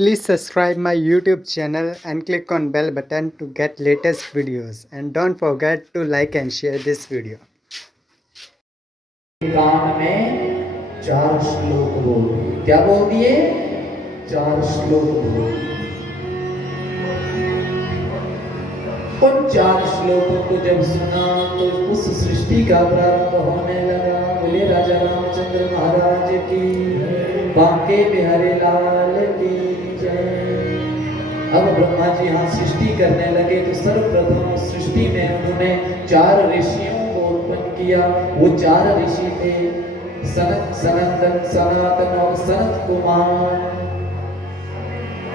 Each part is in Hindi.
Please subscribe my YouTube channel and click on bell button to get latest videos, and don't forget to like and share this video. कान में 4 श्लोक बोल दिए। क्या बोल दिए? 4 श्लोक बोल दिए। उन 4 श्लोकों को जब सुना तो उस सृष्टि का प्रारंभ होने लगा। बोले राजा रामचंद्र महाराज की, बांके बिहारी लाल की जय। अब ब्रह्मा जी यहाँ सृष्टि करने लगे तो सर्वप्रथम सृष्टि में उन्होंने 4 ऋषियों को उत्पन्न किया। वो 4 ऋषि थे सनत, सनंदन, सनातन और सनत कुमार।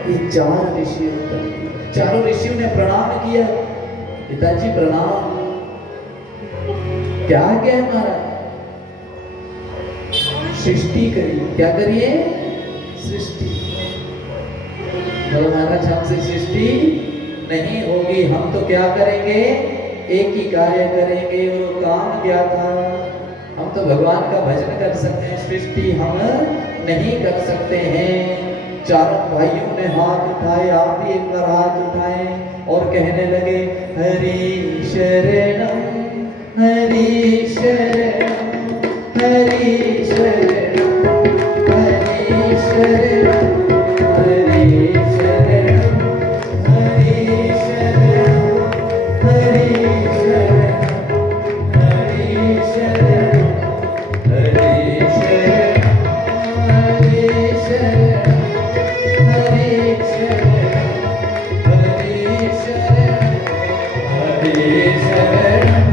ये 4 ऋषि उत्पन्न किए। चारों ऋषियों ने प्रणाम किया। पिताजी प्रणाम। क्या क्या हमारा सृष्टि करिए। क्या करिए? सृष्टि। महाराज हमसे सृष्टि नहीं होगी, हम तो क्या करेंगे? एक ही कार्य करेंगे। और काम क्या था? हम तो भगवान का भजन कर सकते हैं, सृष्टि हम नहीं कर सकते हैं। चारों भाइयों ने हाथ उठाए, आप भी एक बार हाथ उठाए और कहने लगे हरि शरणम, हरि शरणम, हरि शरणम, हरि शरणम, हरि शरणम, हरि शरणम, हरि शरणम, हरि शरणम, हरि शरणम, हरि शरणम, हरि शरणम, हरि शरणम, हरि शरणम,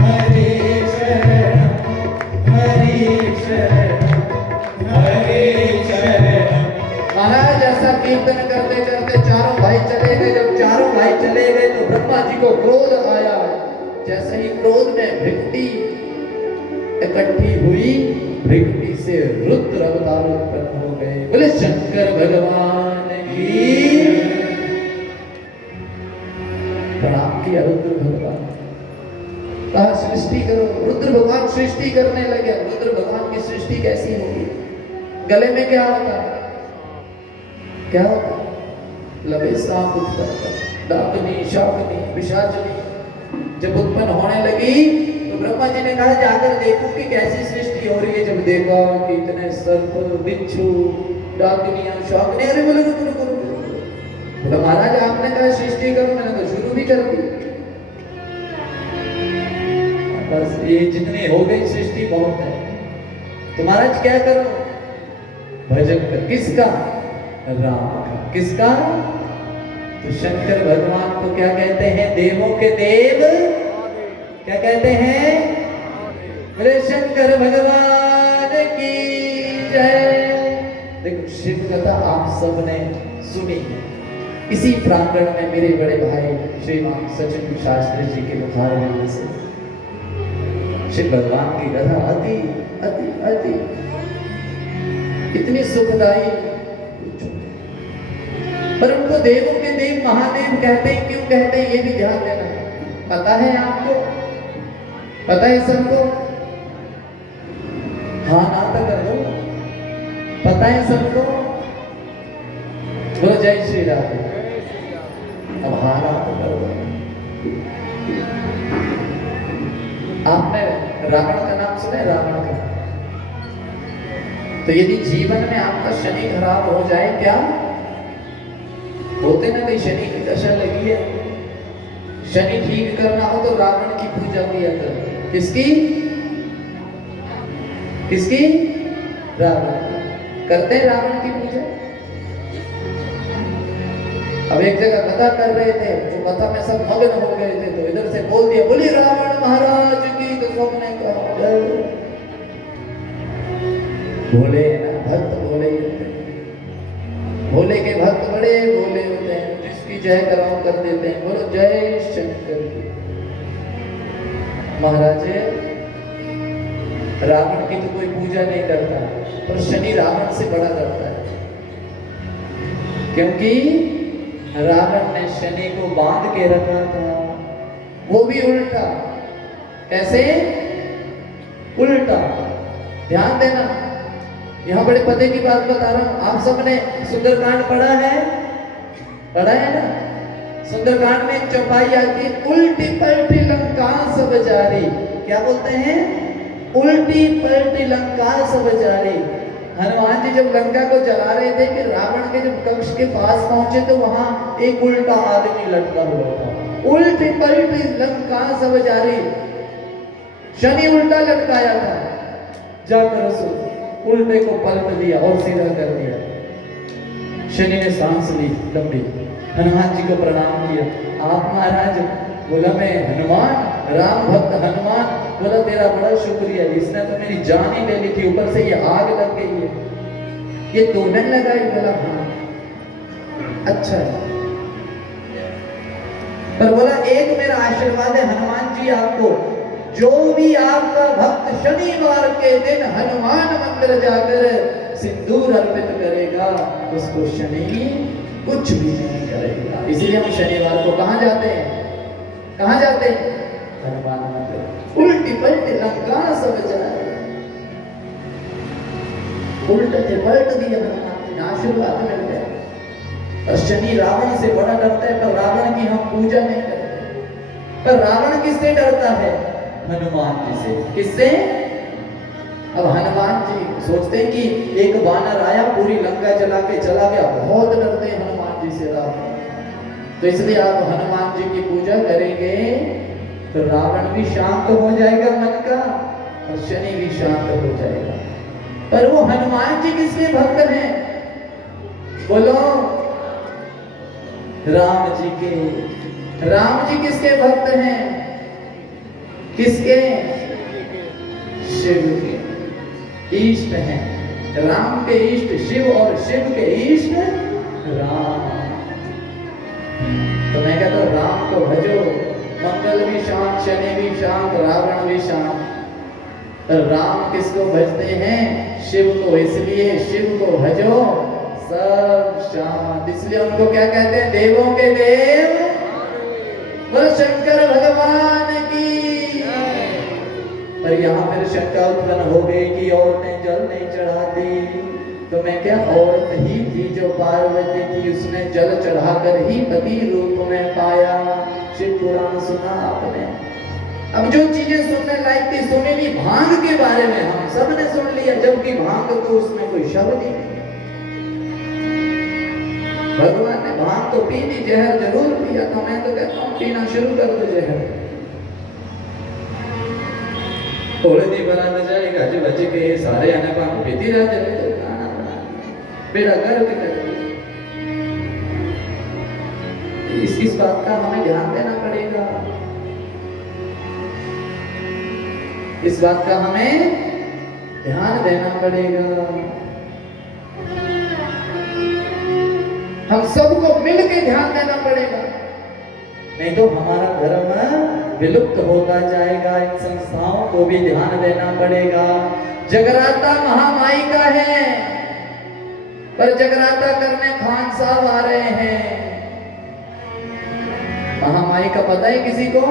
हरि शरणम, हरि शरणम, हरि शरणम। महाराज ऐसा कीर्तन करते करते चारों भाई चले गए। जब चारों भाई चले गए तो ब्रह्मा जी को क्रोध आया। जैसे ही क्रोध में भृकुटी इकट्ठी हुई, भृकुटी से रुद्र अवतार उत्पन्न हो गए। बोले शंकर भगवान की। प्रणाम किया रुद्र भगवान। कहा सृष्टि करो। रुद्र भगवान सृष्टि करने लगे। रुद्र भगवान की सृष्टि कैसी होगी? गले में क्या होता है? क्या होता है? लबे सांप उत्पन्न, डाकनी, शाकनी, पिशाचनी जब उत्पन्न होने लगी तो ब्रह्मा जी ने कहा जाकर देखो कि कैसी सृष्टि हो रही है। जब देखा कि इतने सर्प, बिच्छू, डाकनियां, शाकनी। अरे बोले बोला महाराज आपने कहा सृष्टि करो, मैंने तो शुरू भी कर दी। बस ये जितनी हो गई सृष्टि बहुत है। तो महाराज क्या करो? भजन कर। किसका? राम का। किसका? तो शंकर भगवान को क्या कहते हैं? देवों के देव। क्या कहते हैं? बोले शंकर भगवान की जय। देखो शिव कथा आप सबने सुनी है। इसी प्रांगण में मेरे बड़े भाई श्रीमान सचिन शास्त्री जी के मुखारबिंद से शिव भगवान की कथा अति अति अति इतनी सुखदायी। पर उनको देवों के देव महादेव कहते हैं। क्यों कहते हैं ये भी ध्यान देना। पता है आपको? पता है सबको? हाँ ना तो कर दो। पता है सबको? बोलो जय श्री राम। अब हाँ ना तो कर दो। आपने रावण का नाम सुना है? रावण का। तो यदि जीवन में आपका शनि खराब हो जाए, क्या होते ना, कहीं शनि की दशा लगी है, शनि ठीक करना हो तो रावण की पूजा किया कर। किसकी? किसकी? रावण। करते हैं रावण की पूजा। अब एक जगह कथा कर रहे थे तो कथा में सब मग्न हो गए थे, तो इधर से बोल दिया बोली रावण महाराज की। तो सबने कहा भोले ना भक्त भोले होते हैं। भोले के भक्त बड़े भोले होते हैं, जिसकी जय कराओ कर देते हैं। बोलो जय शंकर की। महाराज रावण की तो कोई पूजा नहीं करता, पर शनि रावण से बड़ा करता है। क्योंकि रावण ने शनि को बांध के रखा था, वो भी उल्टा। कैसे? उल्टा। ध्यान देना। यहाँ बड़े पते की बात बता रहा हूँ। आप सबने सुंदरकांड पढ़ा है? पढ़ा है ना? सुंदरकांड में एक चौपाई आती है, उल्टी पलटी लंका सब जारी। क्या बोलते हैं? उल्टी पलटी लंका सब जारी। हनुमान जी जब लंका को जला रहे थे कि रावण के जब कक्ष के पास पहुंचे तो वहां एक उल्टा आदमी लटका हुआ था। उल्टी पलटी लंका सब जारी। शनि उल्टा लटकाया था, जाकर उस उल्टे को पलट दिया और सीधा कर दिया। शनि ने सांस ली लंबी, हनुमान जी को प्रणाम किया। आप महाराज? बोला मैं हनुमान, राम भक्त हनुमान। बोला तेरा बड़ा शुक्रिया, इसने तो मेरी जान ही ले ली थी, ऊपर से ये आग लग गई है, ये तूने लगाई? बोला हाँ। अच्छा, पर बोला एक मेरा आशीर्वाद है हनुमान जी आपको, जो भी आपका भक्त शनिवार के दिन हनुमान मंदिर जाकर सिंदूर अर्पित करेगा उसको शनि कुछ भी नहीं करेगा। इसीलिए हम शनिवार को कहां जाते हैं? कहां जाते हैं? हनुमान मंदिर। उल्टी पलटी लंका सब जाए, उल्टे पलट दिया हनुमान जी, आशीर्वाद मिल गया। और शनि रावण से बड़ा डरता है, पर रावण की हम पूजा नहीं करते। पर रावण किससे डरता है? हनुमान जी से। किससे? अब हनुमान जी सोचते हैं कि एक वानर आया पूरी लंका जला के चला गया, बहुत डरते हैं हनुमान जी से रावण। तो इसलिए आप हनुमान जी की पूजा करेंगे तो रावण भी शांत हो जाएगा मन का और शनि भी शांत हो जाएगा। पर वो हनुमान जी किसके भक्त हैं? बोलो, राम जी के। राम जी किसके भक्त हैं? किसके? शिव के इष्ट हैं। राम के इष्ट शिव और शिव के इष्ट राम। तो मैं कहता हूं राम को भजो, मंगल भी शांत, शनि भी शांत, रावण भी शांत। राम किसको भजते हैं? शिव को। इसलिए शिव को भजो सब शांत। इसलिए उनको क्या कहते हैं? देवों के देव बोलो शंकर भगवान की। पर यहाँ फिर शंका उत्पन्न हो गई कि औरतें जल नहीं चढ़ाती। तो मैं क्या, औरत ही थी जो पार्वती थी, उसने जल चढ़ाकर ही पति रूप में पाया। शिव पुराण सुना आपने? अब जो चीजें सुनने लायक थी सुनी ली। भांग के बारे में हम सब ने सुन लिया, जबकि भांग तो उसमें कोई शब्द ही नहीं। भगवान ने भांग तो पी ली, जहर जरूर पिया था। मैं तो कहता हूँ पीना शुरू कर दो जहर। थोड़े दिन बना जाएगा जो बच्चे के सारे आने पान पीती रह जाए तो खाना बना बेड़ा कर के कर। इस बात का हमें ध्यान देना पड़ेगा। इस बात का हमें ध्यान देना पड़ेगा। हम सबको मिलकर ध्यान देना पड़ेगा, नहीं तो हमारा धर्म विलुप्त होता जाएगा। इन संस्थाओं को भी ध्यान देना पड़ेगा। जगराता महामाई का है, पर जगराता करने खान साहब आ रहे हैं। महामाई का पता है किसी को?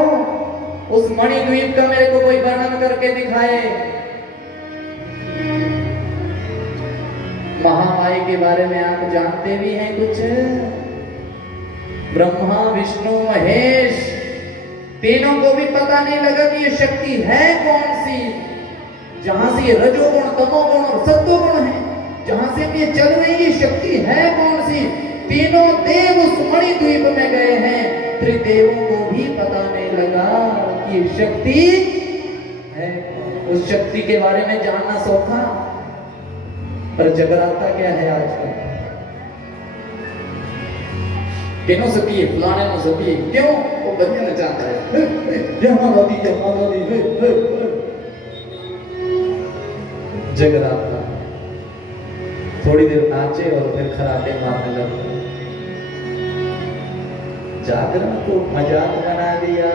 उस मणिद्वीप का मेरे को कोई वर्णन करके दिखाए। महामाई के बारे में आप जानते भी हैं कुछ? ब्रह्मा विष्णु महेश तीनों को भी पता नहीं लगा कि ये शक्ति है कौन सी। जहां से ये रजोगुण तमोगुण और सत्वगुण है, जहां से ये चल रही ये शक्ति है कौन सी। तीनों देव उस मणिद्वीप में गए हैं, त्रिदेवों को भी पता नहीं लगा कि ये शक्ति है। उस शक्ति के बारे में जानना सौखा, पर जगराता क्या है आजकल? किनो सकी फलाने न सकी, क्यों? वो बंदे नचाता है, जहाँ दी जगराता। थोड़ी देर नाचे और फिर खराटे मारने लगे। जागरण को मजाक बना दिया।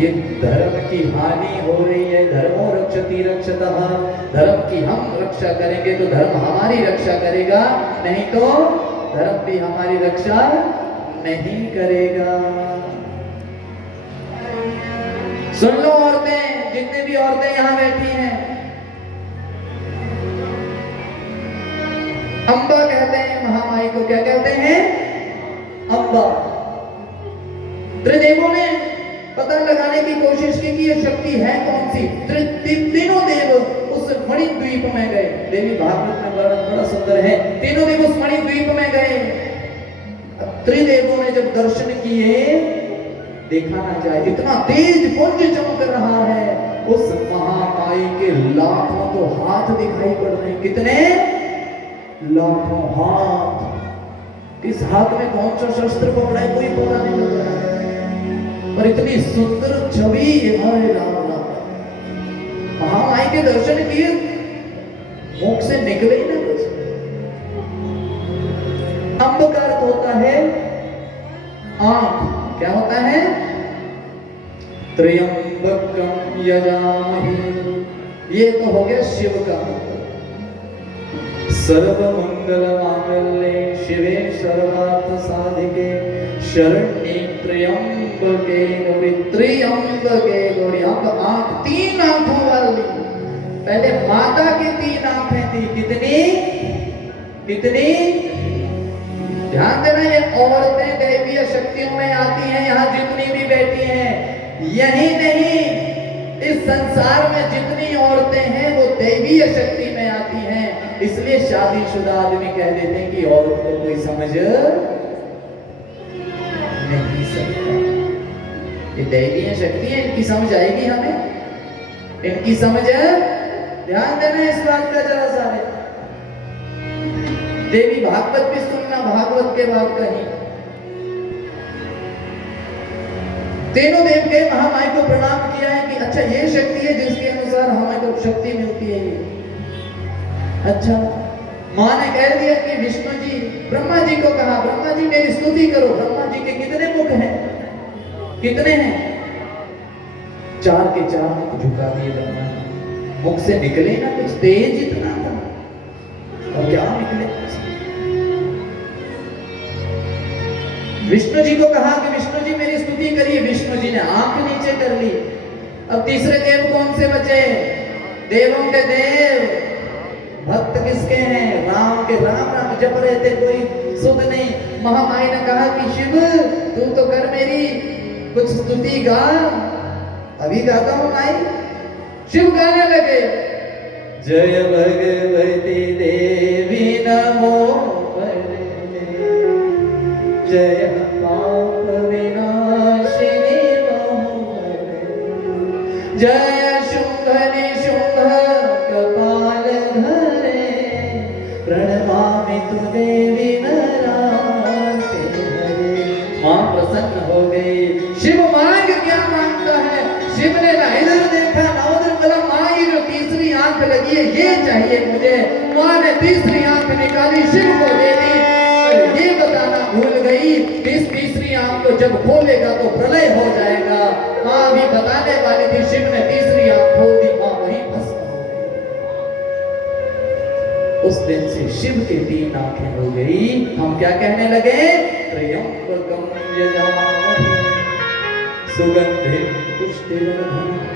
ये धर्म की हानि हो रही है। धर्मो रक्षति रक्षतः। धर्म की हम रक्षा करेंगे तो धर्म हमारी रक्षा करेगा, नहीं तो धर्म भी हमारी रक्षा नहीं करेगा। सुन लो औरतें, जितने भी औरतें यहाँ बैठी हैं, अम्बा कहते हैं महामाई को, क्या कहते हैं? अम्बा। त्रिदेवों ने पता लगाने की कोशिश की कि ये शक्ति है कौन सी। तीनों देव उस मणिद्वीप में गए। देवी भागवत में वर्णन बड़ा सुंदर है। तीनों देव उस मणिद्वीप में गए। त्रिदेवों ने जब दर्शन किए, देखा ना जाए इतना तेज पुंज चमक रहा है, उस महामाई के लाखों तो हाथ दिखाई पड़ रहे। कितने? लाखों हाथ। किस हाथ में कौन सा शस्त्र पकड़ा है कोई पता नहीं लग रहा है, पर इतनी सुंदर छवि हमारे राम राम। महामाई के दर्शन किए, मुख से निकले ही ना कुछ। अम्ब का अर्थ होता है आंख। क्या होता है? त्र्यंबकम यजामहे, ये तो हो गया शिव का मंत्र। सर्व मंगल मांगल्ये शिवे सर्वार्थ साधिके शरण्ये त्र्यंबके गौरी। त्र्यंबके गौरी। आंख, तीन आंखों वाली। पहले माता की तीन आंखें थी। कितनी? कितनी? ध्यान देना, ये औरतें दैवीय शक्तियों में आती हैं। यहाँ जितनी भी बैठी हैं, यही नहीं, इस संसार में जितनी औरतें हैं वो दैवीय शक्ति में आती हैं। इसलिए शादीशुदा आदमी कह देते हैं कि औरत को कोई समझ नहीं सकता। ये दैवीय शक्ति है, इनकी समझ आएगी हमें। इनकी समझ, ध्यान देना इस बात का जरा सा। देवी भागवत भी सुनना, भागवत के बाद कहीं। तीनों देव के महामाई को प्रणाम किया है कि अच्छा ये शक्ति है जिसके अनुसार हमें तो शक्ति मिलती है ये। अच्छा, मां ने कह दिया कि विष्णु जी, ब्रह्मा जी को कहा, ब्रह्मा जी मेरी स्तुति करो। ब्रह्मा जी के कितने मुख हैं? कितने हैं? 4 के 4 मुख झुका दिए ब्रह्मा जी। मुख से निकले ना कुछ, तेज इतना था, और क्या निकले। विष्णु जी को कहा कि विष्णु जी मेरी स्तुति करिए। विष्णु जी ने आंख नीचे कर ली। अब तीसरे देव कौन से बचे? देवों के देव भक्त किसके हैं? राम के। राम राम जप रहे थे, कोई सुध नहीं। महामाई ने कहा कि शिव तू तो कर मेरी कुछ स्तुति गा। अभी गाता हूं माई। शिव गाने लगे, जय भगवती देवी नमो जय पाप विनाशिनी जय शुंभ निशुंभ कपाल धरे प्रणमामि तु देवी नराते हरे। मां प्रसन्न हो गई। शिव मांग क्या मांगता है? शिव ने ना इधर देखा ना उधर, बोला मां ये जो तीसरी आंख लगी है ये चाहिए मुझे। मां ने तीसरी आंख निकाली, शिव को दे दी। ये बताना भूल गई इस तीसरी आंख को जब खोलेगा तो प्रलय हो जाएगा। मां भी बताने वाली थी, शिव ने तीसरी आंख खोल दी, मां वहीं भस्म हो गई। उस दिन से शिव के 3 आंखें हो गई। हम क्या कहने लगे? त्र्यंबकम यजामहे सुगंधिं पुष्टिवर्धनम्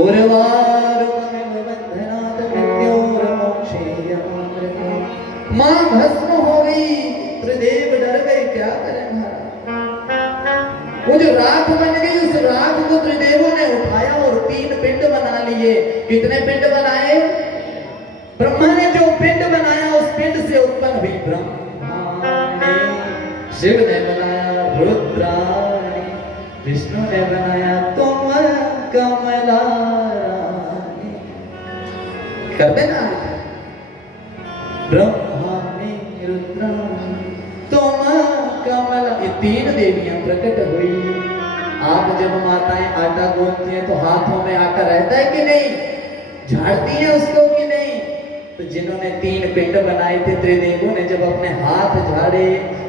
उर्वारुकमिव बन्धनात् मृत्योर्मोक्षेयमामृतम्। मां भस्म हो गई। त्रिदेव डर गए, क्या करें महाराज। वो जो राख बन गई, उस राख को त्रिदेवों ने उठाया और 3 पिंड बना लिए। कितने पिंड बनाए? ब्रह्मा ने जो पिंड बनाया उस पिंड से उत्पन्न हुई ब्रह्माणी। शिव ने बनाया रुद्राणी। विष्णु ने बनाया तुम कमला रानी। कर देना ब्रह्माणी रुद्राणी तुम कमला। ये 3 देवियां प्रकट हुई। आप जब माताएं आटा गूंथती हैं तो हाथों में आटा रहता है कि नहीं? झाड़ती हैं उसको कि नहीं? तो जिन्होंने 3 पिंड बनाए थे त्रिदेवों ने जब अपने हाथ झाड़े,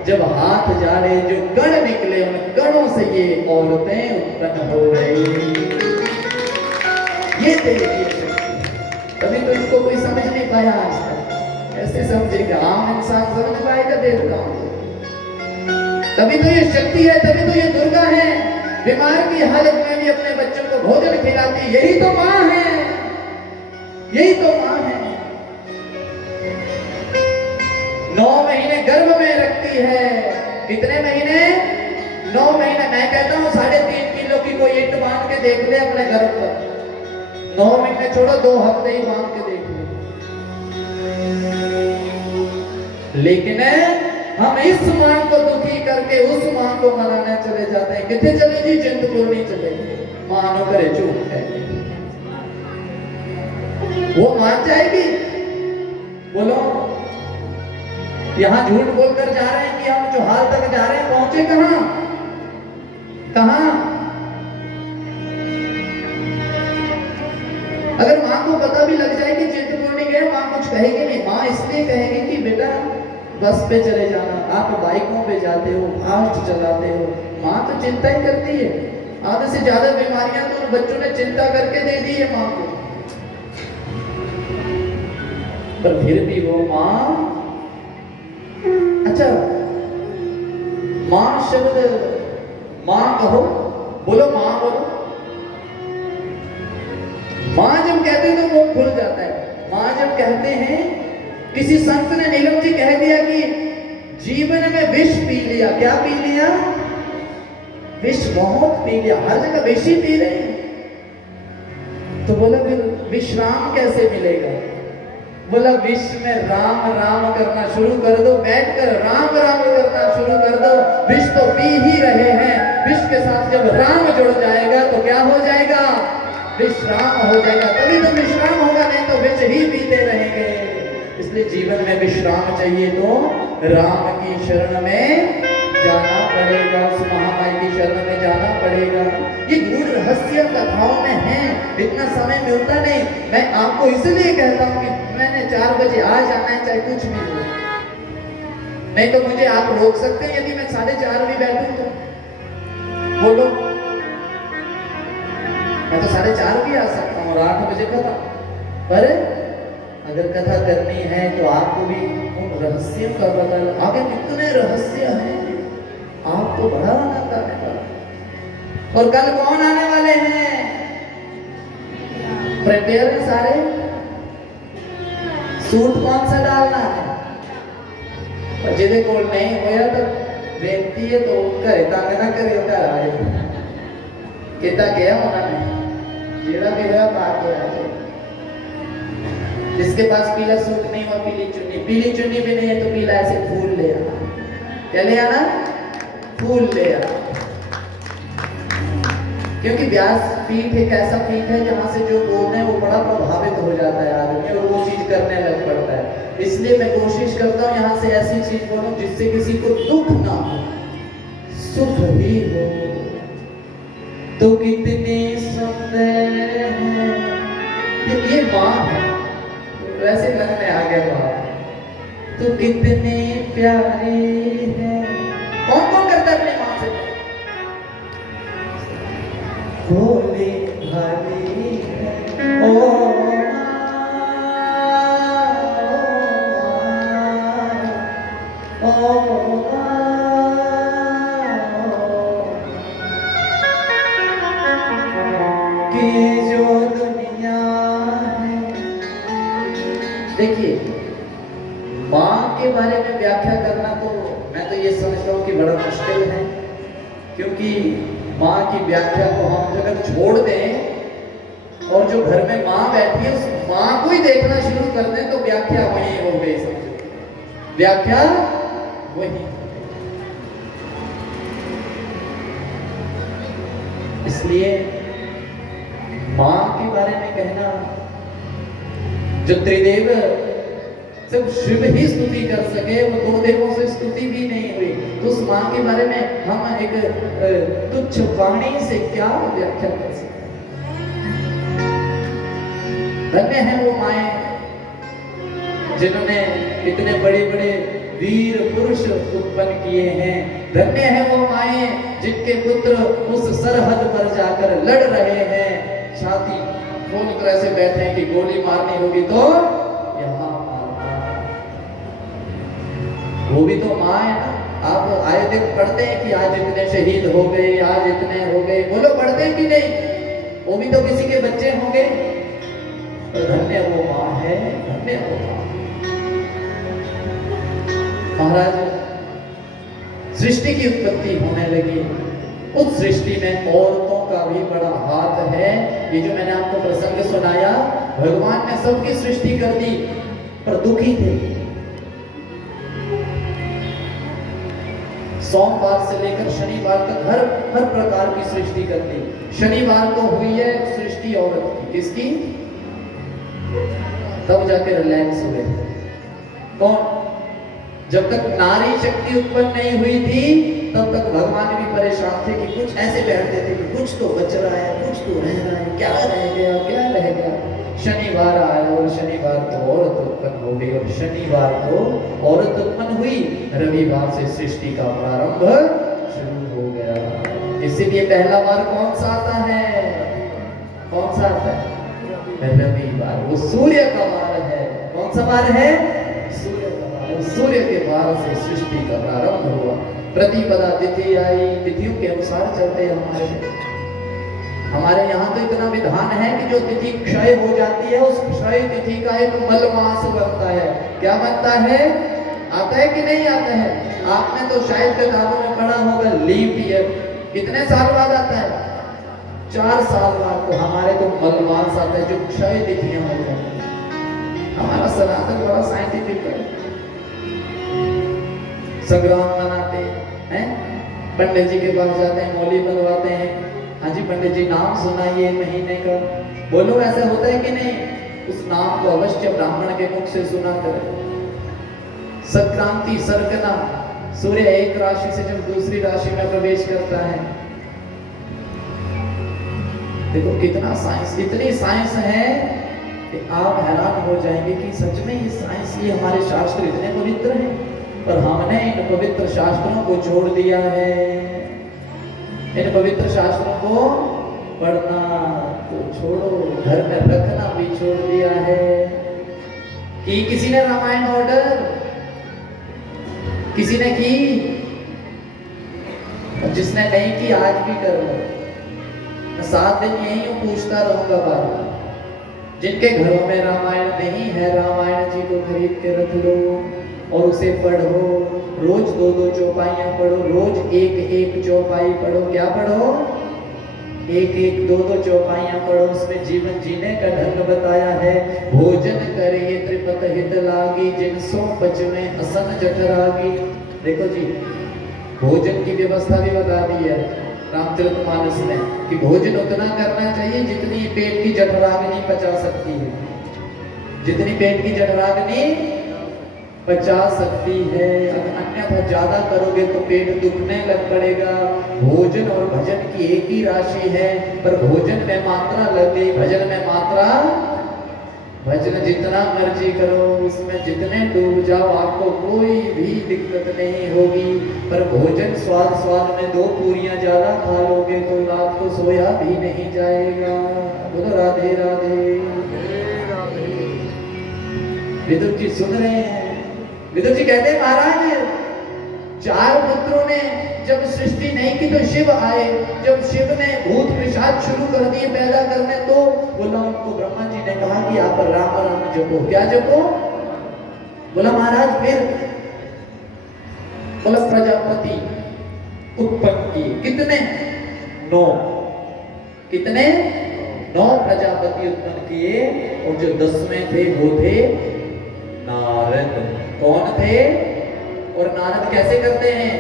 जब हाथ झाड़े जो गण निकले, उन गणों से ये औरतें उत्पन्न हो गई। ये देवी तभी तो इनको कोई समझ नहीं पाया आज तक। ऐसे समझेगा, आम इंसान समझ पाएगा देवताओं को। तभी तो ये शक्ति है, तभी तो ये दुर्गा है। बीमार की हालत में भी अपने बच्चों को भोजन खिलाती, यही तो माँ है, यही तो माँ है। गर्भ में रखती है। कितने महीने? 9 महीने। मैं कहता हूँ 3.5 किलो की कोई ईंट बांध के देख ले अपने गर्भ पर। 9 महीने छोड़ो, 2 हफ्ते ही बांध के देख ले। लेकिन हम इस मां को दुखी करके उस मां को मनाने चले जाते हैं। कितने चले जी? चिंतपूर्णी चले। मानो करे झूठ है, वो मान जाएगी? बोलो, यहां झूठ बोलकर जा रहे हैं कि हम जो हाल तक जा रहे हैं पहुंचे कहां? कहां? अगर मां को पता भी लग जाए कि चिंतपूर्णी गए, मां कुछ कहेगी नहीं। मां इसलिए कहेगी कि बेटा बस पे चले जाना, आप बाइकों पे जाते हो, फास्ट चलाते हो। मां तो चिंता ही करती है। आधे से ज्यादा बीमारियां तो उन बच्चों ने चिंता करके दे दी है मां को। पर फिर भी वो मां, अच्छा मां शब्द, मां कहो, बोलो मां बोलो। मां जब कहते हैं तो मुंह खुल जाता है। मां जब कहते हैं, किसी संत ने, नीलम जी कह दिया कि जीवन में विष पी लिया। क्या पी लिया? विष बहुत पी लिया, हर जगह विष ही पी रहे हैं। तो बोला फिर विश्राम कैसे मिलेगा? बोला विष में राम राम करना शुरू कर दो, बैठकर राम राम करना शुरू कर दो। विष तो पी ही रहे हैं, विष के साथ जब राम जुड़ जाएगा तो क्या हो जाएगा? विश्राम हो जाएगा। तभी तो विश्राम होगा, नहीं तो विष ही पीते रहेंगे। इसलिए जीवन में विश्राम चाहिए तो राम की शरण में जाना पड़ेगा, उस महामाई की शरण में जाना पड़ेगा। ये गूढ़ रहस्य कथाओं में है, इतना समय मिलता नहीं। मैं आपको इसलिए कहता हूँ कि मैंने 4 बजे आ जाना है, चाहे कुछ भी हो। नहीं तो मुझे आप रोक सकते हैं यदि मैं 4:30 भी बैठूं तो। बोलो, मैं तो 4:30 भी आ सकता हूँ और 8 बजे खत्म। पर अगर कथा करनी है तो आपको भी उन रहस्यों का पता। आगे कितने रहस्य हैं, आपको बड़ा आनंद आने वाला। और कल कौन आने वाले हैं? प्रिपेयर हैं सारे? सूट कौन सा डालना है? और जिन्हें कोल नहीं होया तो बेनती है तो घरे तंग ना करे, घर आ जाए। कितना गया उन्होंने, जेड़ा भी होया पा के आ जाए। जिसके पास पीला सूट नहीं हुआ, पीली चुन्नी भी नहीं है तो पीला ऐसे फूल ले आना। क्या ले आना? फूल ले आना। क्योंकि व्यास पीठ एक ऐसा पीठ है जहां से जो बोलते हैं वो बड़ा प्रभावित हो जाता है आदमी और वो चीज करने लग पड़ता है। इसलिए मैं कोशिश करता हूँ यहाँ से ऐसी चीज बोलूं जिससे किसी को दुख ना हो, सुख ही हो। तो कितने सुंदर है ये माँ है, वैसे मन में आ गया बात। तो कितने प्यारे हैं। कौन कौन करता है अपनी माँ से? भोले भाले है ओ देखिए, माँ के बारे में व्याख्या करना तो मैं तो ये समझता हूँ कि बड़ा मुश्किल है। क्योंकि माँ की व्याख्या को हम अगर छोड़ दें और जो घर में माँ बैठी है उस माँ को ही देखना शुरू कर दें तो व्याख्या वही हो गई। समझो, व्याख्या वही। इसलिए माँ के बारे में कहना, जो त्रिदेव सिर्फ शिव ही स्तुति कर सके, वो 2 देवों से स्तुति भी नहीं हुई, तो उस माँ के बारे में हम एक तुच्छ वाणी से क्या व्याख्या कर सकते हैं। धन्य है वो माएं जिन्होंने इतने बड़े बड़े वीर पुरुष उत्पन्न किए हैं। धन्य है वो माएं जिनके पुत्र उस सरहद पर जाकर लड़ रहे हैं, छाती खोल कर ऐसे बैठे हैं कि गोली मारनी होगी तो यहाँ मारना। वो भी तो माँ है ना। आप आए दिन पढ़ते हैं कि आज इतने शहीद हो गए, आज इतने हो गए। बोलो, पढ़ते हैं कि नहीं? वो भी तो किसी के बच्चे होंगे। तो धन्य वो माँ है, धन्य वो माँ। महाराज सृष्टि की उत्पत्ति होने लगी। उस सृष्टि में औरतों का भी बड़ा हाथ है। ये जो मैंने आपको प्रसंग सुनाया, भगवान ने सबकी सृष्टि कर दी पर दुखी थे। सोमवार से लेकर शनिवार तक हर प्रकार की सृष्टि कर दी। शनिवार को हुई है सृष्टि औरत की, किसकी? तब जाके रिलैक्स हुए। कौन? जब तक नारी शक्ति उत्पन्न नहीं हुई थी तब तक भगवान भी परेशान थे कि कुछ ऐसे बैठते थे कि कुछ तो बच रहा है, कुछ तो रह रहा है, क्या रह गया, क्या रह गया। शनिवार आया और शनिवार को औरत उत्पन्न हो गई और शनिवार को औरत उत्पन्न हुई, रविवार से सृष्टि का प्रारंभ शुरू हो गया। इसीलिए पहला वार कौन सा आता है? कौन सा आता है? रविवार। वो सूर्य का वार है। कौन सा वार है? सूर्य का वार। सूर्य के वार से सृष्टि का प्रारंभ हुआ। प्रतिपदा तिथि आई, तिथियों के अनुसार चलते हैं हमारे यहाँ तो इतना विधान है कि जो तिथि क्षय हो जाती है उस क्षय तिथि का एक मलमास बनता है। क्या बनता है? आता है कि नहीं आता है? आपने तो शायद किताबों में पढ़ा होगा लीप ईयर कितने साल बाद आता है? 4 साल बाद। तो हमारे तो मलमास आता है जो क्षय तिथियां हो जाती है। हमारा सनातन बड़ा साइंटिफिक है। संग्राम मनाते हैं, पंडित जी के पास जाते हैं, मौली बनवाते हैं। हाँ जी पंडित जी नाम सुनाइए महीने का। बोलो ऐसा होता है कि नहीं? उस नाम को अवश्य ब्राह्मण के मुख से सुना करें। संक्रांति सरकना, सूर्य एक राशि से जब दूसरी राशि में प्रवेश करता है। देखो कितना साइंस, इतनी साइंस है कि आप हैरान हो जाएंगे कि सच में ये साइंस, ये हमारे शास्त्र इतने पवित्र हैं, पर हमने इन पवित्र शास्त्रों को छोड़ दिया है। इन पवित्र शास्त्रों को पढ़ना तो छोड़ो, घर में रखना भी छोड़ दिया है। कि किसी ने रामायण ऑर्डर, किसी ने की, और जिसने नहीं की आज भी कर लो। 7 दिन यही पूछता रहूंगा बार। जिनके घरों में रामायण नहीं है, रामायण जी को खरीद के रख लो और उसे पढ़ो। रोज 2-2 चौपाइयां पढ़ो, रोज 1-1 चौपाई पढ़ो। क्या पढ़ो? 1-1 2-2 चौपाइयां पढ़ो। उसमें जीवन जीने का ढंग बताया है। भोजन करे त्रिपत हित लागी, जिन सो पच में असन जठरागी। देखो जी, भोजन की व्यवस्था भी बता दी है रामचरितमानस में कि भोजन उतना करना चाहिए जितनी पेट की जठराग्नि पचा सकती है। जितनी पेट की जठराग्नि पचा सकती है, अन्यथा ज्यादा करोगे तो पेट दुखने लग पड़ेगा। भोजन और भजन की एक ही राशि है, पर भोजन में मात्रा लग गई, भजन में मात्रा। भजन जितना मर्जी करो, उसमें जितने डूब जाओ, आपको कोई भी दिक्कत नहीं होगी। पर भोजन स्वाद स्वाद में 2 पूरियां ज्यादा खा लोगे तो रात को सोया भी नहीं जाएगा। बोलो राधे राधे। विदुर जी सुन रहे हैं? विदुर जी कहते हैं महाराज 4 पुत्रों ने जब सृष्टि नहीं की तो शिव आए। जब शिव ने भूत पिशाच शुरू कर दिए पैदा करने, तो बोला उनको ब्रह्मा जी ने कहा कि आप राम राम जपो। क्या जपो? बोला महाराज फिर बोला प्रजापति उत्पन्न किए। कितने? 9। कितने? 9 प्रजापति उत्पन्न किए और जो 10वें थे वो थे नारद। कौन थे? और नारद कैसे करते हैं?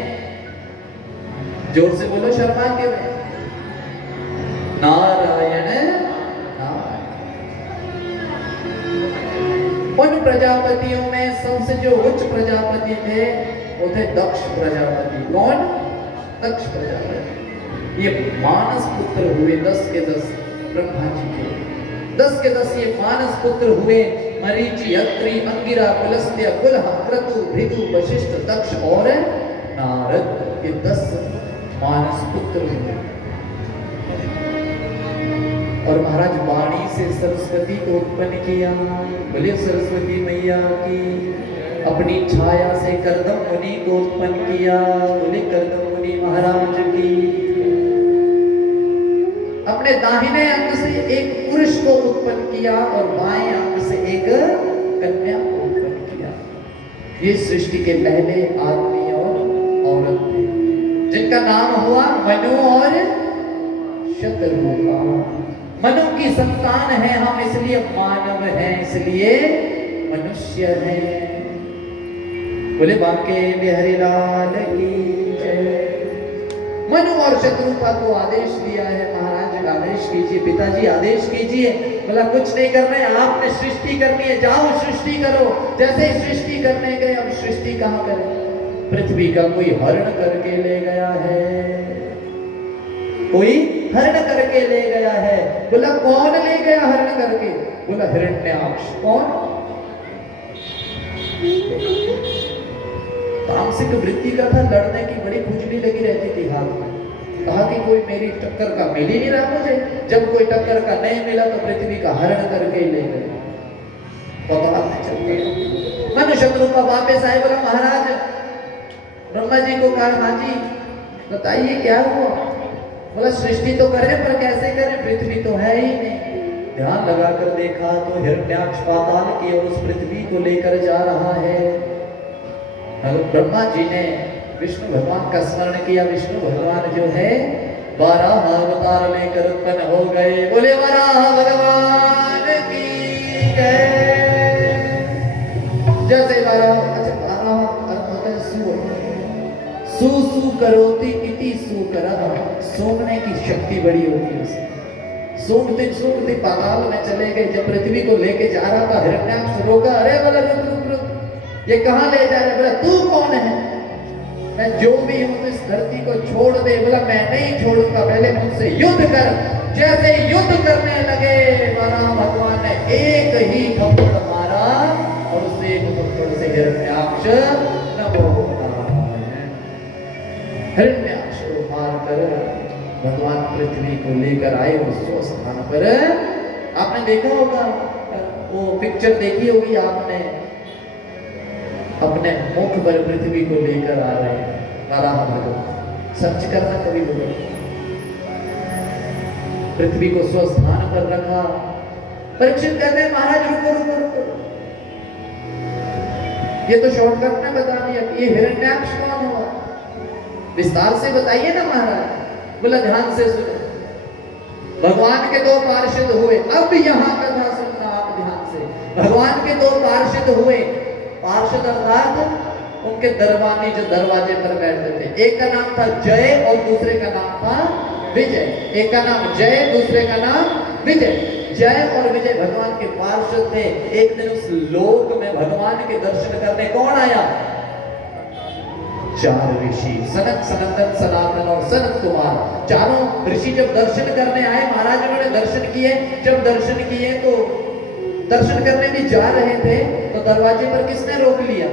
जोर से बोलो शर्मा के में। नारायण नारायण। उन प्रजापतियों में सबसे जो उच्च प्रजापति थे वो थे दक्ष प्रजापति। कौन? दक्ष प्रजापति। ये मानस पुत्र हुए 10 के 10 ब्रह्मा जी के। 10 के 10 ये मानस पुत्र हुए। मरीचि, अत्रि, अंगिरा, पुलस्त्य, कुलह, क्रतु, भृगु, वशिष्ठ, दक्ष और नारद। ये 10 मानस पुत्र हुए। और महाराज वाणी से सरस्वती को उत्पन्न किया। बोलिए सरस्वती मैया की। अपनी छाया से कर्दम मुनि को उत्पन्न किया। बोले कर्दम मुनि महाराज की। अपने दाहिने अंग से एक पुरुष को उत्पन्न किया और बाएं अंग से एक कन्या को उत्पन्न किया। ये सृष्टि के पहले आदमी और औरत थे, जिनका नाम हुआ मनु और शतरूपा। मनु की संतान है हम, इसलिए मानव हैं, इसलिए मनुष्य हैं। बोले बांके बिहारी लाल की जय। मनु और शत्रुपा को आदेश दिया है, महाराज आदेश कीजिए, पिताजी आदेश कीजिए। बोला कुछ नहीं करना है, आपने सृष्टि करनी है, जाओ सृष्टि करो। जैसे ही सृष्टि करने गए, अब सृष्टि कहाँ करें? पृथ्वी का कोई हरण करके ले गया है, कोई हरण करके ले गया है। बोला कौन ले गया हरण करके? बोला हिरण्याक्ष। कौन? तामसिक वृत्ति का था, लड़ने की बड़ी खुजली लगी रहती थी हाथ में। कहा कि कोई मेरी टक्कर का मिल ही नहीं रहा मुझे। जब कोई टक्कर का नहीं मिला तो पृथ्वी का हरण करके ले गए। पता नहीं चलता। मनु शत्रुपा वापस आए, बोला महाराज ब्रह्मा जी को कहा, हाँ जी बताइए क्या हुआ? बोला सृष्टि तो करें पर कैसे करें, पृथ्वी तो है ही नहीं। ध्यान लगाकर देखा तो हिरण्याक्ष पाताल की ओर उस पृथ्वी को लेकर जा रहा है। ब्रह्मा जी ने विष्णु भगवान का स्मरण किया। विष्णु भगवान जो है 12 अवतार लेकर उत्पन्न हो गए। बोले वराह भगवान की जय। जैसे 12 सु सु करोति इति सुकरः। सूंघने की शक्ति बड़ी होती है उसे। सूंघते पाताल में चले गए। जब पृथ्वी को लेके जा रहा था, हिरण्याक्ष रोका। अरे बोला रुक, ये कहाँ ले जा रहे? बोला तू कौन है? मैं जो भी हूँ इस धरती को छोड़ दे। बोला मैं नहीं छोड़ूंगा, पहले मुझसे युद्ध कर। जैसे युद्ध करने लगे, वराह भगवान ने एक ही थप्पड़ मारा और उस एक थप्पड़ से हिरण्याक्ष नमो नारायण। हिरण्याक्ष को मारकर भगवान पृथ्वी को लेकर आए उस स्थान पर। आपने देखा होगा, वो पिक्चर देखी होगी आपने, अपने मुख पर पृथ्वी को लेकर आ रहे हैं वराह भगवान। सर्च करना कभी बोलो। पृथ्वी को स्वस्थान पर रखा। परीक्षित कहते हैं महाराज रुको, ये तो शॉर्टकट में बता दिया। ये हिरण्याक्ष कौन हुआ? विस्तार से बताइए ना महाराज। बोला ध्यान से सुनो। भगवान के 2 पार्षद हुए। अब यहाँ कथा सुनना आप ध्यान से। भगवान के 2 पार्षद हुए। पार्षद अर्थात उनके दरबानी जो दरवाजे पर बैठते थे। एक का नाम था जय और दूसरे का नाम था विजय। एक का नाम जय, दूसरे का नाम विजय। जय और विजय भगवान के पार्षद थे। एक दिन उस लोक में भगवान के दर्शन करने कौन आया? 4 ऋषि, सनक, सनंदन, सनातन और सनत कुमार। चारों ऋषि जब दर्शन करने आए, महाराज उन्होंने दर्शन किए। जब दर्शन किए तो दर्शन करने भी जा रहे थे तो दरवाजे पर किसने रोक लिया?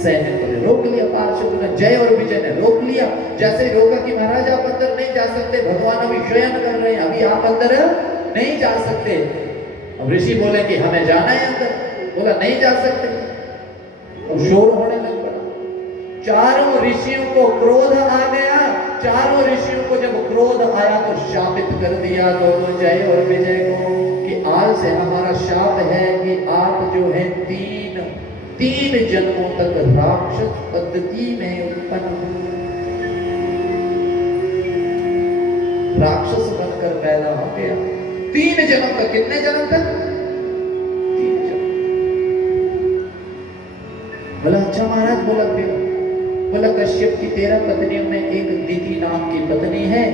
सैनिकों ने रोक लिया। पार्षदों ने, जय और विजय ने रोक लिया। जैसे रोका कि महाराज आप अंदर नहीं जा सकते, भगवान अभी शयन कर रहे हैं, अभी आप अंदर नहीं जा सकते। अब ऋषि बोले कि हमें जाना है अंदर। बोला नहीं जा सकते। और शोर होने लग पड़ा। चारों ऋषियों को क्रोध आ गया। चारों ऋषियों को जब क्रोध आया तो शापित कर दिया दोनों जय और विजय को कि आज से हमारा शाप है कि आप जो है तीन जन्मों तक राक्षस पद्धति में उत्पन्न राक्षस बनकर पैदा हो गया। 3 जन्म तक। कितने जन्म तक? 3 जन्म। बोला अच्छा महाराज। बोला फिर? बोला कश्यप की 13 पत्नियों में एक दीति नाम की पत्नी है,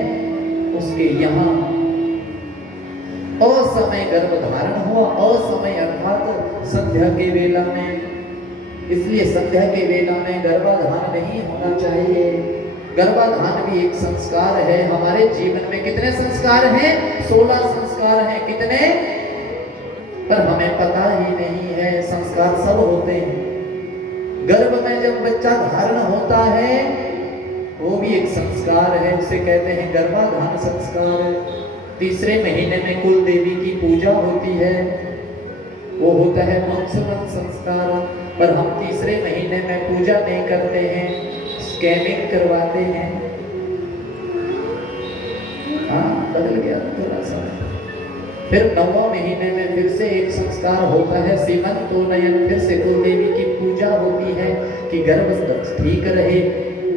उसके यहाँ असमय गर्भ धारण हुआ। असमय अर्थात संध्या के वेला में। इसलिए संध्या के वेला में गर्भाधान नहीं होना चाहिए। गर्भाधान भी एक संस्कार है। हमारे जीवन में कितने संस्कार हैं? 16 संस्कार हैं। कितने? पर हमें पता ही नहीं है। संस्कार सब होते हैं। गर्भ में जब बच्चा धारण होता है वो भी एक संस्कार है, उसे कहते हैं गर्भाधान संस्कार। 3 महीने में कुल देवी की पूजा होती है, वो होता है मंसुरन संस्कार। पर हम 3 महीने में पूजा नहीं करते हैं, स्कैनिंग करवाते हैं। हाँ बदल गया थोड़ा सा। फिर 9वें महीने में फिर से एक संस्कार होता है सीमंतोन्नयन, फिर से कुलदेवी की पूजा होती है कि गर्भ ठीक रहे,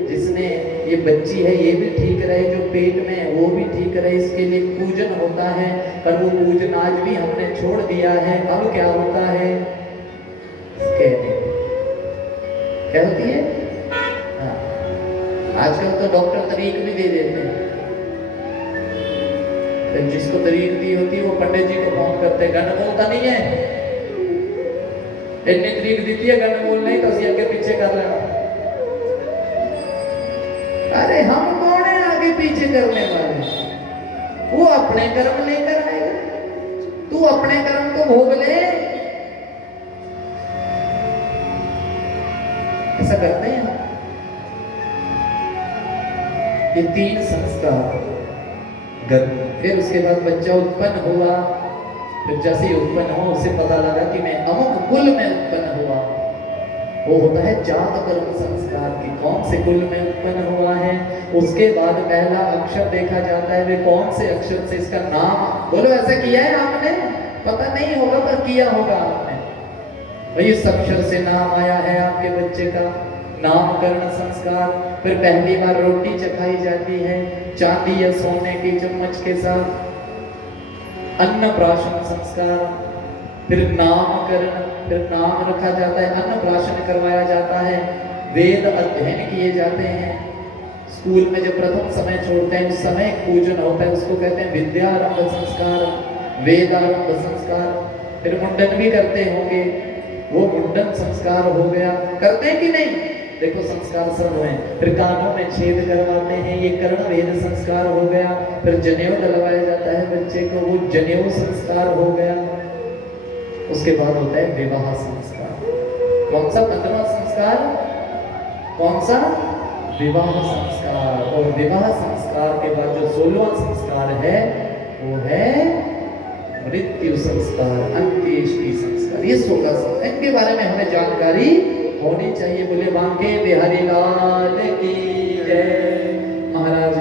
जिसने ये बच्ची है ये भी ठीक रहे, जो पेट में है वो भी ठीक रहे, इसके लिए पूजन होता है। पर वो पूजन आज भी हमने छोड़ दिया है। अब क्या होता है, क्या होती है, हाँ, आजकल तो डॉक्टर तरीक भी दे देते हैं, तो जिसको तरीक दी होती है वो पंडित जी को फोन करते हैं, गन बोलता नहीं है, इतनी तरीक दी है, गन बोल नहीं तो आगे पीछे कर लेना। अरे हम कौन है आगे पीछे करने वाले, वो अपने कर्म लेकर आएगा, तू अपने कर्म को भोग ले। ऐसा करते हैं ये 3 संस्कार गर्भ, फिर उसके बाद बच्चा उत्पन्न हुआ, फिर जैसे ही उत्पन्न हुआ उसे पता लगा कि मैं अमुक कुल में उत्पन्न हुआ, वो होता है जात कर्म संस्कार की, कौन से कुल में उत्पन्न हुआ है। उसके बाद पहला अक्षर देखा जाता है, वे कौन से अक्षर से, इसका नाम बोलो, ऐसा किया है आपने, पता नहीं होगा पर किया होगा आपने, भाई इस अक्षर से नाम आया है आपके बच्चे का, नामकरण संस्कार। फिर पहली बार रोटी चखाई जाती है चांदी या सोने की चम्मच के साथ, अन्नप्राशन संस्कार, फिर नामकरण, फिर नाम रखा जाता है, अन्नप्राशन करवाया जाता है, वेद अध्ययन किए जाते हैं। स्कूल में जब प्रथम समय छोड़ते हैं उस समय पूजन होता है, उसको कहते हैं विद्यारंभ संस्कार, वेदारंभ संस्कार। फिर मुंडन भी करते होंगे, वो मुंडन संस्कार हो गया, करते हैं कि नहीं, देखो संस्कार सब हुए। फिर कानों में छेद करवाते हैं, ये कर्ण वेद संस्कार हो गया। फिर जनेऊ डलवाया जाता है बच्चे को, वो जनेऊ संस्कार हो गया। उसके बाद होता है विवाह संस्कार। कौन सा 15वां संस्कार, कौन सा, विवाह संस्कार। और विवाह संस्कार के बाद जो 16वां संस्कार है वो है मृत्यु संस्कार, अंत्येष्टि संस्कार। ये 16 संस्कार, इनके बारे में हमें जानकारी होनी चाहिए। बोले बांके बिहारी लाल की जय। महाराज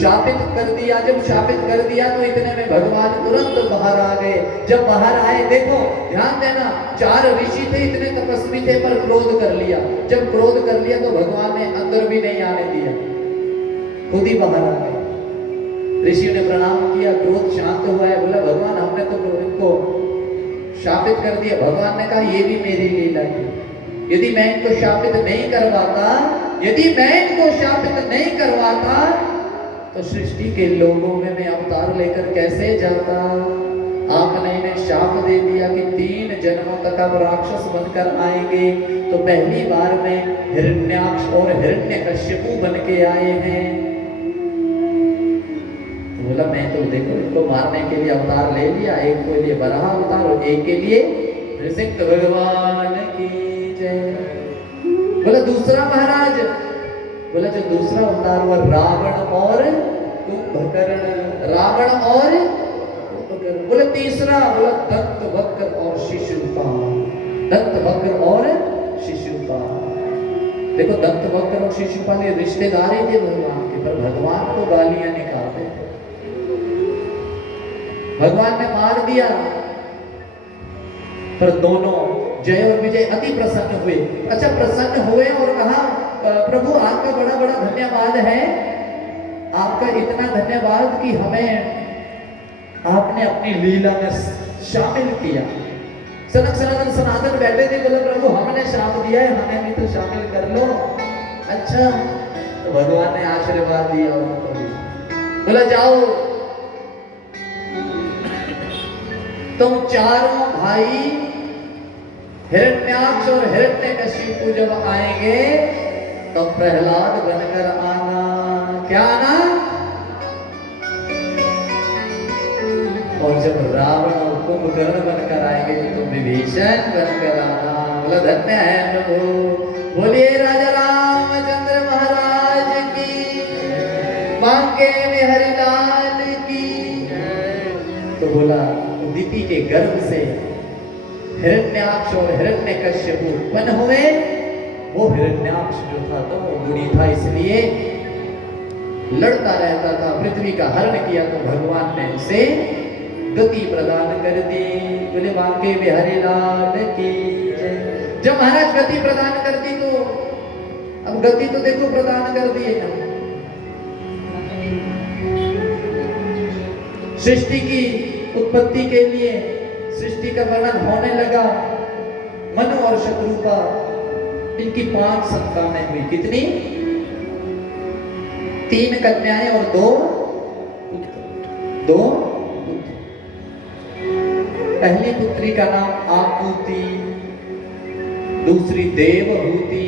शापित कर दिया, जब शापित कर दिया तो इतने में भगवान तुरंत बाहर आ गए। जब बाहर आए, देखो ध्यान देना, 4 ऋषि थे, इतने तपस्वी थे, पर क्रोध कर लिया। जब क्रोध कर लिया तो भगवान ने अंदर भी नहीं आने दिया, खुद ही बाहर आ गए। ऋषि ने प्रणाम किया, क्रोध शांत हुआ है। बोला भगवान हमने तो इनको शापित कर दिया। भगवान ने कहा ये भी मेरी लीला है, यदि मैं इनको शापित नहीं करवाता, यदि मैं इनको शापित नहीं करवाता तो सृष्टि के लोगों में मैं अवतार लेकर कैसे जाता। आपने इन्हें शाप दे दिया कि 3 जन्मों तक अब राक्षस बनकर आएंगे। तो पहली बार में हिरण्याक्ष और हिरण्यकश्यपु बन के आए हैं। तो बोला मैं तो देखो इनको मारने के लिए अवतार ले लिया, एक के लिए बराह अवतार और एक के लिए नृसिंह भगवान की जय। बोला दूसरा महाराज, बोला जो दूसरा अवतार हुआ रावण और कुंभकर्ण, रावण और कुंभकर्ण। बोले तीसरा, बोला दंतवक्र और शिशुपाल, दंतवक्र और शिशुपाल। देखो दंतवक्र और शिशुपाल ये रिश्तेदार ही थे भगवान के, पर भगवान को गालियां निकालते थे। भगवान ने मार दिया, पर दोनों जय और विजय अति प्रसन्न हुए। अच्छा प्रसन्न हुए और कहा प्रभु आपका बड़ा बड़ा धन्यवाद है, आपका इतना धन्यवाद कि हमें आपने अपनी लीला में शामिल किया। सनक सनातन सनातन बैठे थे, बोले प्रभु हमने श्राप दिया है, हमें भी तो शामिल कर लो। अच्छा, तो भगवान ने आशीर्वाद दिया उनको भी, बोला जाओ तुम चारों भाई हिरण्याक्ष और हिरण्यकशिपु जब आएंगे तो प्रहलाद बनकर आना। क्या आना? और जब रावण और कुंभकर्ण बनकर आएंगे तो तुम विभीषण बनकर आना। बोला धन्य है प्रभु। बोलिए राजा रामचंद्र महाराज की, बांके बिहारी लाल की। तो बोला उदिति के गर्भ से हिरण्याक्ष और हिरण्यकश्यप उत्पन्न हुए। वो हिरण्याक्ष जो था तो वो गुणी था, इसलिए लड़ता रहता था, पृथ्वी का हरण किया तो भगवान ने उसे गति प्रदान कर दी। बोले बांके बिहारी लाल की जय। जब महाराज गति प्रदान कर दी तो अब गति तो देखो प्रदान कर दी है ना। सृष्टि की उत्पत्ति के लिए सृष्टि का वर्णन होने लगा। मनु और शत्रुपा इनकी 5 संतानें हुई। कितनी? 3 कन्याएं और 2 पुत्र। पहली पुत्री का नाम आकुति, दूसरी देवहूति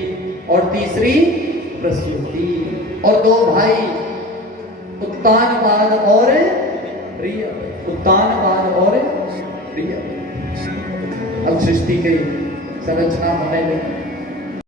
और तीसरी प्रसूति। और 2 भाई उत्तानपाद और प्रिय। उत्तानपाद और प्रिय। अब सृष्टि की संरचना होने लगी।